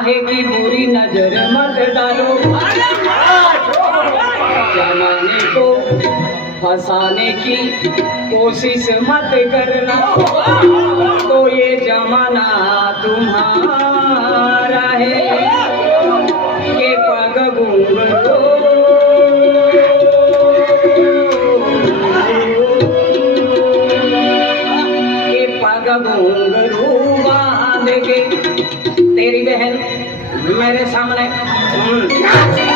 कहा है कि बुरी नज़र मत डालो। जमाने को फंसाने की कोशिश मत करना। तो ये जमाना तुम्हारा है। के पग घूंघटो के पग तेरी बहन मेरे सामने।